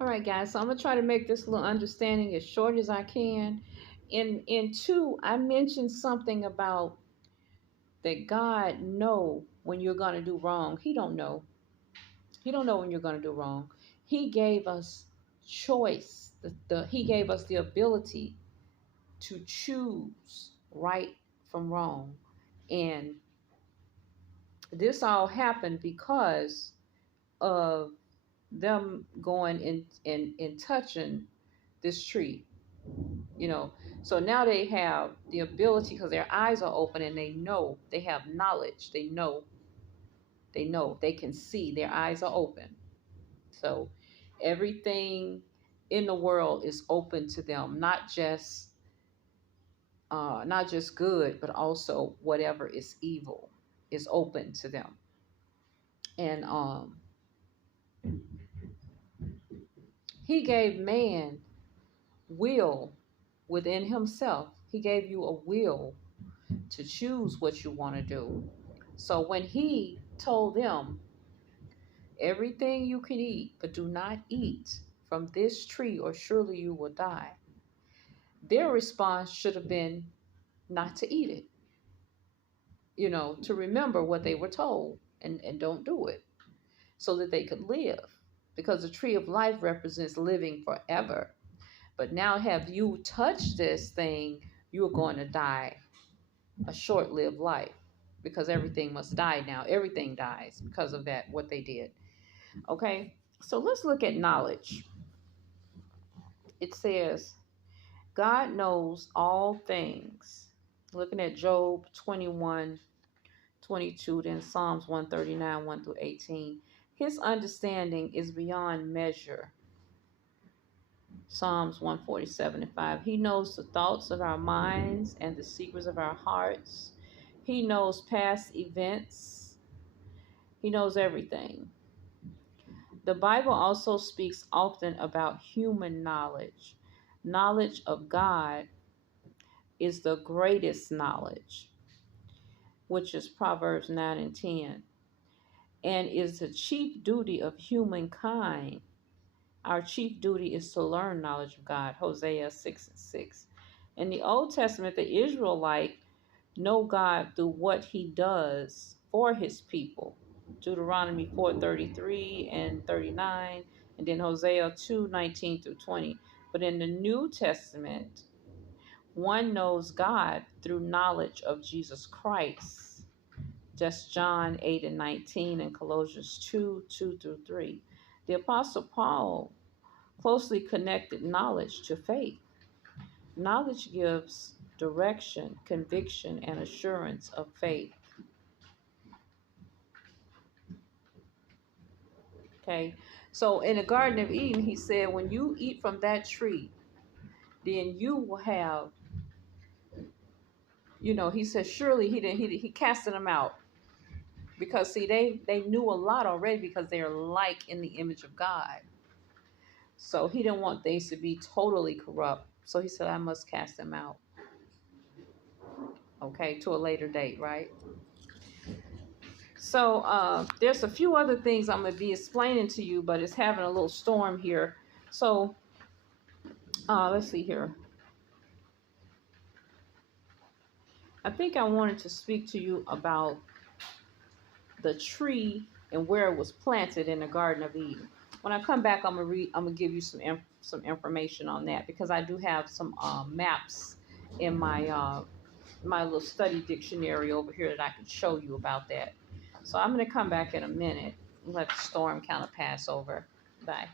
All right, guys. So I'm gonna try to make this little understanding as short as I can. In two, I mentioned something about that God know when you're gonna do wrong. He don't know. He don't know when you're gonna do wrong. He gave us choice. He gave us the ability to choose right from wrong, and this all happened because of them going and touching this tree, you know. So now they have the ability because their eyes are open and they know, they have knowledge. They know they can see, their eyes are open. So everything in the world is open to them, not just good, but also whatever is evil is open to them. And he gave man will within himself. He gave you a will to choose what you want to do. So when he told them, everything you can eat, but do not eat from this tree or surely you will die, their response should have been not to eat it, to remember what they were told and don't do it so that they could live. Because the tree of life represents living forever. But now, have you touched this thing, you are going to die a short lived life because everything must die now. Everything dies because of that, what they did. Okay, so let's look at knowledge. It says, God knows all things. Looking at Job 21:22, then Psalms 139, 1 through 18. His understanding is beyond measure. Psalms 147:5. He knows the thoughts of our minds and the secrets of our hearts. He knows past events. He knows everything. The Bible also speaks often about human knowledge. Knowledge of God is the greatest knowledge, which is Proverbs 9 and 10, and is the chief duty of humankind. Our chief duty is to learn knowledge of God, Hosea 6 and 6. In the Old Testament, the Israelite know God through what he does for his people, Deuteronomy 4:33 and 39, and then Hosea 2:19 through 20. But in the New Testament, one knows God through knowledge of Jesus Christ. Just John 8 and 19 and Colossians 2:2 through 3. The Apostle Paul closely connected knowledge to faith. Knowledge gives direction, conviction, and assurance of faith. Okay. So in the Garden of Eden, he said, when you eat from that tree, then you will have, he said, surely he casted them out. Because see, they knew a lot already because they're like in the image of God. So he didn't want things to be totally corrupt. So he said, I must cast them out. Okay, to a later date, right? So there's a few other things I'm going to be explaining to you, but it's having a little storm here. So let's see here. I think I wanted to speak to you about the tree and where it was planted in the Garden of Eden. When I come back, I'm gonna give you some information on that because I do have some maps in my little study dictionary over here that I can show you about that. So I'm gonna come back in a minute and let the storm kind of pass over. Bye.